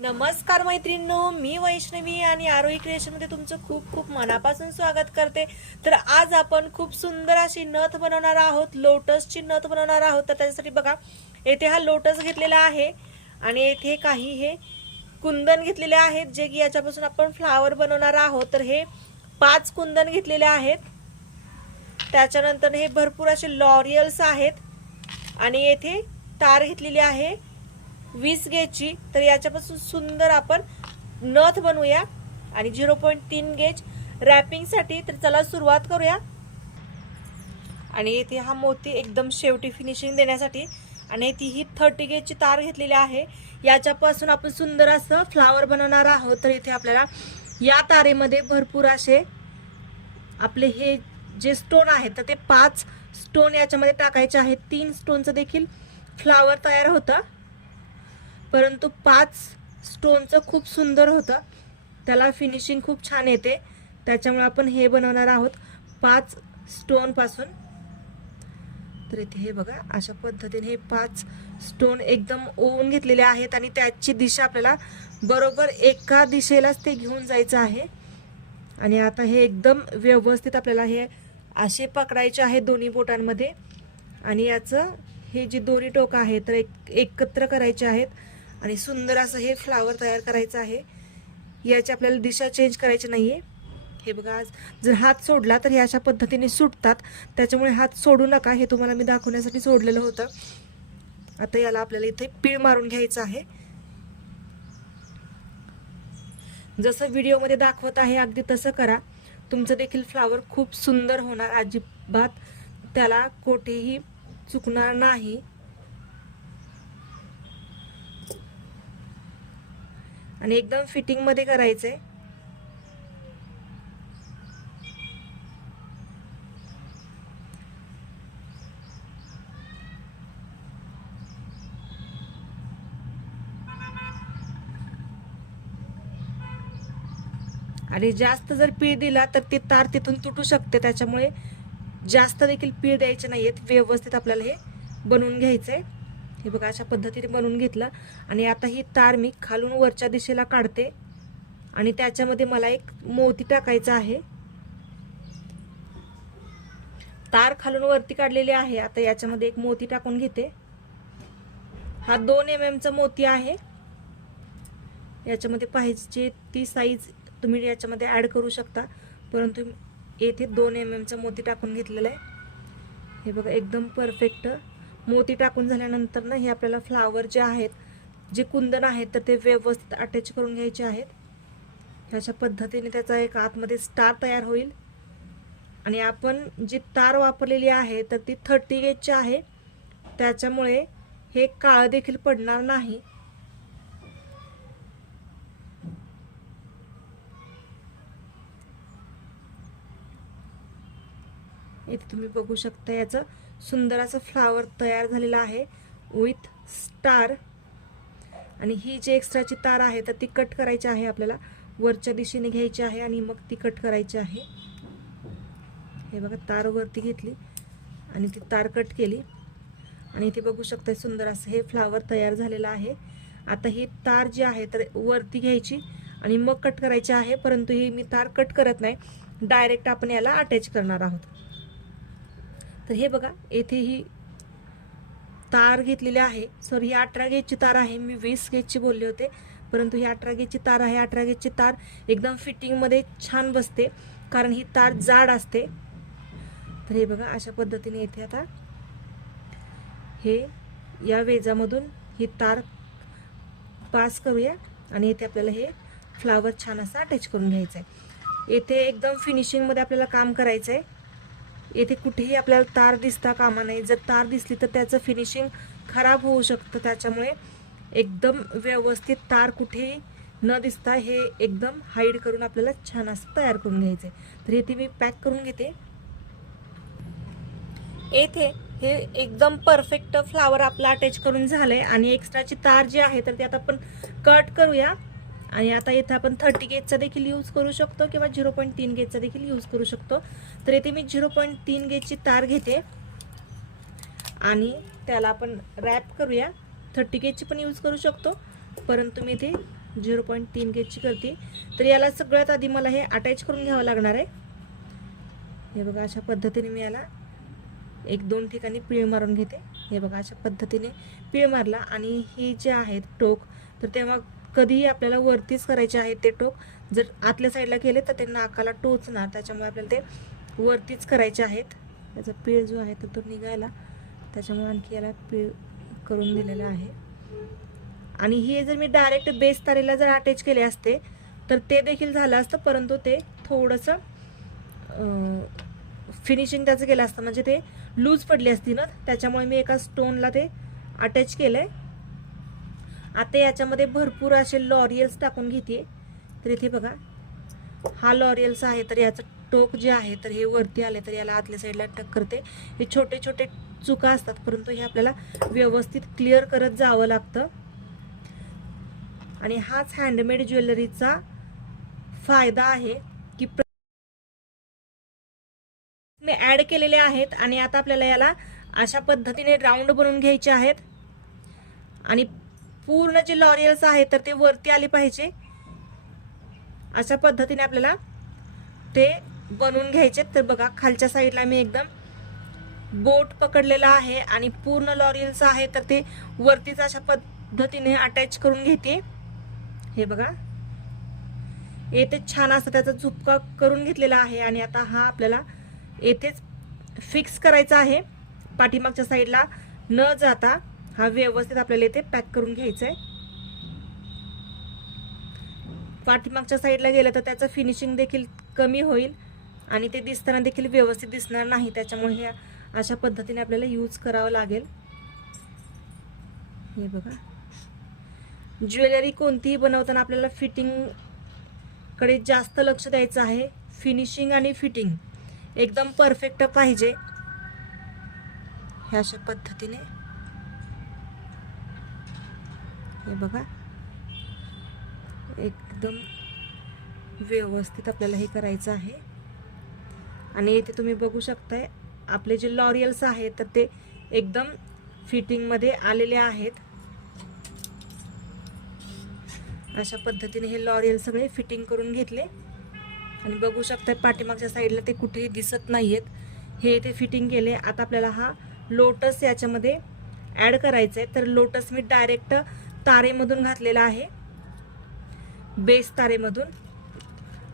नमस्कार मैत्रिणींनो, मी वैष्णवी आणि आरोही क्रिएशन मध्ये तुमचं खूप खूप मनापासून स्वागत करते। तर आज आपण खूप सुंदर अशी नथ बनवणार आहोत, लोटसची नथ बनवणार आहोत। तर त्यासाठी बघा, येथे हा लोटस घेतलेला आहे आणि येथे काही हे कुंदन घेतलेले आहेत, जे की याच्यापासून आपण फ्लावर बनवणार आहोत। तर हे 5 कुंदन घेतलेले आहेत। त्याच्यानंतर हे भरपूर असे लॉरियल्स आहेत आणि येथे तार घेतलेली आहे 20 गेजची। तर याच्यापासून सुंदर आपण नथ बनवूया आणि 0.3 गेज रॅपिंग साठी। तर चला सुरुवात करूया। आणि इथे हा मोती एकदम शेवटी फिनिशिंग देण्यासाठी आणि ती ही 30 गेजची तार घेतलेली आहे। याच्यापासून आपण सुंदर असं फ्लावर बनवणार आहोत। तर इथे आपल्याला या तारेमध्ये भरपूर असे आपले हे जे स्टोन आहेत, तर ते 5 स्टोन याच्यामध्ये टाकायचे आहेत। 3 स्टोनचं देखील फ्लावर तयार होतं, परंतु 5 स्टोनचं खूप सुंदर होतं, त्याला फिनिशिंग खूप छान येते। त्याच्यामुळे आपण हे बनवणार आहोत 5 स्टोन पासून। तर इथे हे बघा, अशा पद्धतीने हे 5 स्टोन एकदम ओवून घेतलेले आहेत आणि त्याची दिशा आपल्याला बरोबर एका दिशेलाच ते घेऊन जायचं आहे। आणि आता हे एकदम व्यवस्थित आपल्याला हे असे पकडायचे आहे दोन्ही बोटांमध्ये आणि याचं हे जी दोन्ही टोक आहेत तर एकत्र करायचे आहेत आणि सुंदर असं हे फ्लावर तयार करायचं आहे। याची आपल्याला दिशा चेंज करायची नाहीये। हे बघा, जर हात सोडला तर हे अशा पद्धतीने सुटतात, त्याच्यामुळे हात सोडू नका। हे तुम्हाला मी दाखवण्यासाठी सोडलेलं होतं। आता याला आपल्याला इथे पीळ मारून घ्यायचं आहे। जसं व्हिडिओमध्ये दाखवत आहे अगदी तसं करा, तुमचं देखील फ्लावर खूप सुंदर होणार, अजिबात त्याला कोठेही चुकणार नाही। आणि एकदम फिटिंग मध्ये करायचंय। आणि जास्त जर पीळ दिला तर ती तार तिथून तुटू शकते, त्याच्यामुळे जास्त देखील पीळ द्यायचे नाहीयेत। व्यवस्थित आपल्याला हे बनवून घ्यायचंय। हे बघा, अशा पद्धतीने बनवून घेतलं आणि आता ही तार मी खालून वरच्या दिशेला काढते आणि त्याच्यामध्ये मला एक मोती टाकायचा आहे। तार खालून वरती काढलेली आहे, आता याच्यामध्ये एक मोती टाकून घेते। हा 2 mm चा मोती आहे। याच्यामध्ये पाहिजे ती साईज तुम्ही याच्यामध्ये ऍड करू शकता, परंतु येथे 2 mm चा मोती टाकून घेतलेला आहे। हे बघा, एकदम परफेक्ट मोती टाकून झाल्यानंतर ना हे आपल्याला फ्लावर जे आहेत, जे कुंदन आहेत, तर ते व्यवस्थित अटॅच करून घ्यायचे आहेत। अशा पद्धतीने त्याचा एक आतमध्ये स्टार तयार होईल। आणि आपण जी तार वापरलेली आहे तर ती 30 गेजची आहे, त्याच्यामुळे हे काळं देखील पडणार नाही। इथे तुम्ही बघू शकता याचं सुंदर असं फ्लावर तयार झालेलं आहे विथ स्टार। आणि ही जी एक्स्ट्राची तार आहे तर ती कट करायची आहे, आपल्याला वरच्या दिशेने घ्यायची आहे आणि मग ती कट करायची आहे। हे बघा, तार वरती घेतली आणि ती तार कट केली आणि इथे बघू शकता सुंदर असं हे फ्लावर तयार झालेलं आहे। आता ही तार जी आहे तर वरती घ्यायची आणि मग कट करायची आहे, परंतु ही मी तार कट करत नाही, डायरेक्ट आपण याला अटॅच करणार आहोत। तर हे बघा, येथे ही तार घेतलेली आहे, सॉरी ही 18 गेजची तार आहे, मी 20 गेजची बोलले होते, परंतु ही 18 गेजची तार आहे। 18 गेजची तार एकदम फिटिंग मध्ये छान बसते, कारण ही तार जाड असते। तर हे बघा, अशा पद्धतीने येथे आता हे या वेजामधून ही तार पास करूया आणि इथे आपल्याला हे फ्लावर छान असं अटॅच करून घ्यायचं आहे। येथे एकदम फिनिशिंग मध्ये आपल्याला काम करायचं आहे। येथे कुठेही आपल्याला तार दिसता कामा नये, जर तार दिसली तर त्याचं फिनिशिंग खराब होऊ शकतं, त्याच्यामुळे एकदम व्यवस्थित तार कुठेही न दिसता हे एकदम हाईड करून आपल्याला छान असं तयार करून घ्यायचं आहे। तर इथे मी पॅक करून घेते। येथे हे एकदम परफेक्ट फ्लावर आपला अटॅच करून झालंय आणि एक्स्ट्राची तार जी आहे तर ती आता आपण कट करूया। आणि आता इथे आपण 30 गेजचा देखील यूज करू शकतो किंवा 0.3 गेजचा देखील यूज करू शकतो। तर इथे मी 0.3 गेजची तार घेते आणि त्याला आपण रॅप करूया। 30 गेजची पण यूज करू शकतो, परंतु मी इथे 0.3 गेजची करते. तर याला सगळ्यात आधी मला हे अटॅच करून घ्यावं लागणार आहे. हे बघा अशा पद्धतीने मी याला 1-2 ठिकाणी पिळ मारून घेते. हे बघा अशा पद्धतीने पिळ मारला. आणि हे जे आहेत टोक, तर तेव्हा कधीही आपल्याला वरतीच करायचे आहेत ते टोक. जर आतल्या साईडला केले तर ते नाकाला टोचणार, त्याच्यामुळे आपल्याला ते वरतीच करायचे आहेत. त्याचा पीळ जो आहे तर तो निघायला, त्याच्यामुळे आणखी याला पीळ करून दिलेला आहे. आणि हे जर मी डायरेक्ट बेस तारेला जर अटॅच केले असते तर ते देखील झालं असतं, परंतु ते थोडंसं फिनिशिंग त्याचं केलं असतं, म्हणजे ते लूज पडली असती ना, त्याच्यामुळे मी एका स्टोनला ते अटॅच केलंय. आता याच्यामध्ये भरपूर असे लॉरियल्स टाकून घेते. तर इथे बघा हा लॉरियल्स आहे, तर याचं टोक जे आहे तर हे वरती आले, तर याला आतल्या साईडला टक करते. हे छोटे छोटे चुका असतात, परंतु हे आपल्याला व्यवस्थित क्लिअर करत जावं लागतं. आणि हाच हँडमेड ज्वेलरीचा फायदा आहे की मी ऍड केलेले आहेत. आणि आता आपल्याला याला अशा पद्धतीने राऊंड बनवून घ्यायचे आहेत. आणि पूर्ण जे लॉरियल्स आहेत तर ते वरती आले पाहिजे, अशा पद्धतीने आपल्याला ते बनवून घ्यायचे. तर बघा खालच्या साईडला मी एकदम बोट पकडलेला आहे आणि पूर्ण लॉरियल्स आहे तर ते वरतीच अशा पद्धतीने अटॅच करून घेते. हे बघा येथे छान असं त्याचा झुपका करून घेतलेला आहे. आणि आता हा आपल्याला येथेच फिक्स करायचा आहे, पाठीमागच्या साईडला न जाता हा व्यवस्थित आपल्याला इथे पॅक करून घ्यायचा आहे. पाठीमागच्या साईडला गेलं तर त्याचं फिनिशिंग देखील कमी होईल आणि ते दिसताना देखील व्यवस्थित दिसणार नाही, त्याच्यामुळे हे अशा पद्धतीने आपल्याला यूज करावं लागेल. हे बघा ज्वेलरी कोणतीही बनवताना आपल्याला फिटिंग कडे जास्त लक्ष द्यायचं आहे. फिनिशिंग आणि फिटिंग एकदम परफेक्ट पाहिजे. ह्या अशा पद्धतीने हे बघा एकदम व्यवस्थित आपल्याला हे करायचं आहे. आणि इथे तुम्ही बघू शकताय आपले जे लॉरियल्स आहेत तर ते एकदम फिटिंग मध्ये आलेले आहेत. अशा पद्धतीने हे लॉरियल सगळे फिटिंग करून घेतले. आणि बघू शकताय पाठीमागच्या साईडला ते कुठेही दिसत नाहीयेत, हे इथे फिटिंग केले. आता आपल्याला हा लोटस याच्यामध्ये ऍड करायचा आहे. तर लोटस मी डायरेक्ट तारेमधून घातलेला आहे, बेस तारेमधून.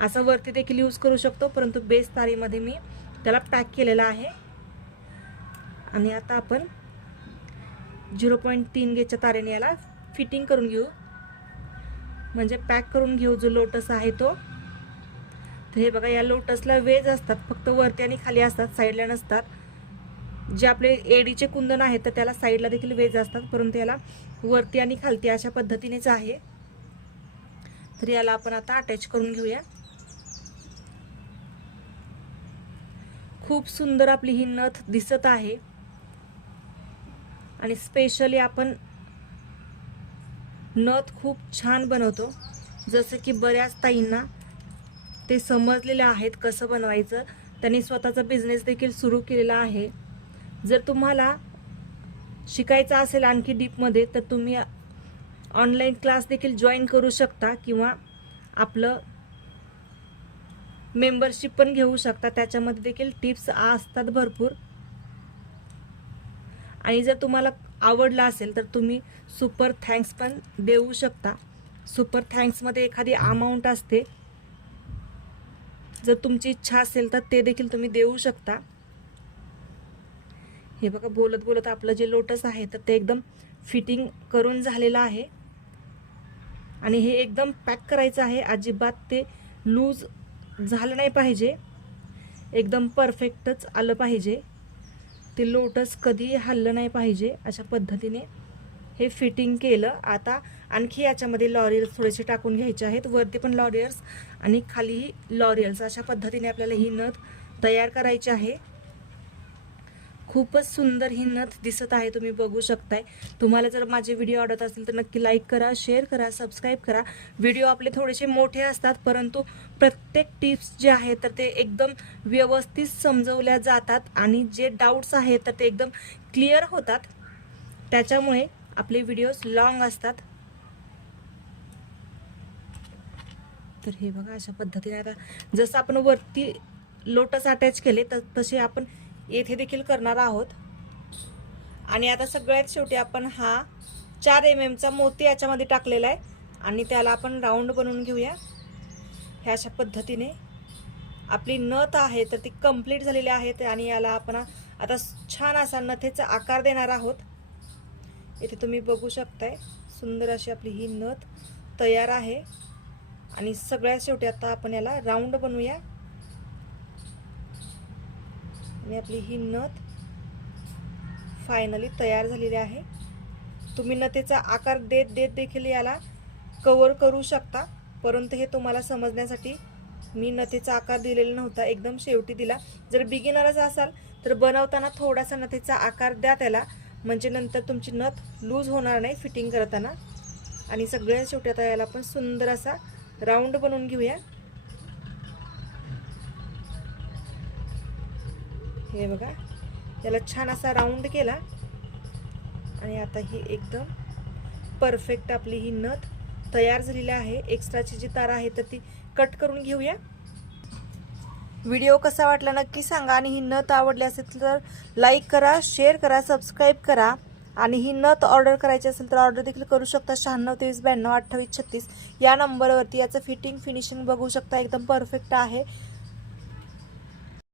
असा वरती देखील यूज करू शकतो, परंतु बेस तारेमध्ये मी त्याला पॅक केलेला आहे. आणि आता आपण 0.3 गेजच्या तारेने याला फिटिंग करून घेऊ, म्हणजे पॅक करून घेऊ जो लोटस आहे तो. तर हे बघा या लोटसला वेज असतात, फक्त वरती आणि खाली असतात, साईडला नसतात. जे आपले एडीचे कुंदन आहेत तर त्याला साईडला देखील वेज असतात, परंतु याला वरती आणि खालती अशा पद्धतीनेच आहे. तर याला आपण आता अटॅच करून घेऊया. खूप सुंदर आपली ही नथ दिसत आहे. आणि स्पेशली आपण नथ खूप छान बनवतो, जसं की बऱ्याच ताईंना ते समजलेलं आहेत कसं बनवायचं. त्यांनी स्वतःचा बिझनेस देखील सुरू केलेला आहे. जर तुम्हाला शिकायचं असेल आणखी डीपमध्ये तर तुम्ही ऑनलाईन क्लास देखील जॉईन करू शकता किंवा आपलं मेंबरशिप पण घेऊ शकता. त्याच्यामध्ये देखील टिप्स असतात भरपूर. आणि जर तुम्हाला आवडलं असेल तर तुम्ही सुपर थँक्स पण देऊ शकता. सुपर थँक्समध्ये एखादी अमाऊंट असते, जर तुमची इच्छा असेल तर ते देखील तुम्ही देऊ शकता. हे बघा बोलत बोलत आपलं जे लोटस आहे तर ते एकदम फिटिंग करून झालेलं आहे. आणि हे एकदम पॅक करायचं आहे, अजिबात ते लूज झालं नाही पाहिजे, एकदम परफेक्टच आलं पाहिजे. ते लोटस कधीही हललं नाही पाहिजे. अशा पद्धतीने हे फिटिंग केलं. आता आणखी याच्यामध्ये लॉरियल्स थोडेसे टाकून घ्यायचे आहेत, वरती पण लॉरियल्स आणि खालीही लॉरियल्स. अशा पद्धतीने आपल्याला ही नथ तयार करायची आहे. खूपच सुंदर ही नथ दिसत आहे, तुम्ही बघू शकताय. तुम्हाला जर माझे व्हिडिओ आवडत असतील तर नक्की लाईक करा, शेअर करा, सबस्क्राईब करा. व्हिडिओ आपले थोडेसे मोठे असतात, परंतु प्रत्येक टिप्स जे आहेत तर ते एकदम व्यवस्थित समजवल्या जातात आणि जे डाऊट्स आहेत तर ते एकदम क्लिअर होतात. त्याच्यामुळे आपले व्हिडिओज लॉंग असतात. तर हे बघा अशा पद्धतीने आता जसं आपण वरती लोटस अटॅच केले तर तसे आपण येथे देखील करणार आहोत. आणि आता सगळ्यात शेवटी आपण हा 4 mm चा मोती याच्यामध्ये टाकलेला आहे आणि त्याला आपण राऊंड बनवून घेऊया. ह्या अशा पद्धतीने आपली नथ आहे तर ती कंप्लीट झालेली आहे आणि याला आपण आता छान असा नथेचा आकार देणार आहोत. इथे तुम्ही बघू शकताय सुंदर अशी आपली ही नथ तयार आहे. आणि सगळ्यात शेवटी आता आपण याला राऊंड बनवूया आणि आपली ही नथ फायनली तयार झालेली आहे. तुम्ही नथेचा आकार देत देत देखील याला कव्हर करू शकता, परंतु हे तुम्हाला समजण्यासाठी मी नथेचा आकार दिलेला नव्हता, एकदम शेवटी दिला. जर बिगिनरच असाल तर बनवताना थोडासा नथेचा आकार द्या त्याला, म्हणजे नंतर तुमची नथ लूज होणार नाही फिटिंग करताना. आणि सगळ्यात शेवटी आता याला आपण सुंदर असा राऊंड बनवून घेऊया. हे बघा याला छान असा राऊंड केला आणि आता ही एकदम परफेक्ट आपली ही नथ तयार झालेली आहे. एक्स्ट्राची जी तार आहे तर ती कट करून घेऊया. व्हिडिओ कसा वाटला नक्की सांगा आणि ही नथ आवडली असेल तर लाईक करा, शेअर करा, सबस्क्राईब करा. आणि ही नथ ऑर्डर करायची असेल तर ऑर्डर देखील करू शकता. 96 23 92 28 36 या नंबरवरती. याचं फिटिंग फिनिशिंग बघू शकता एकदम परफेक्ट आहे.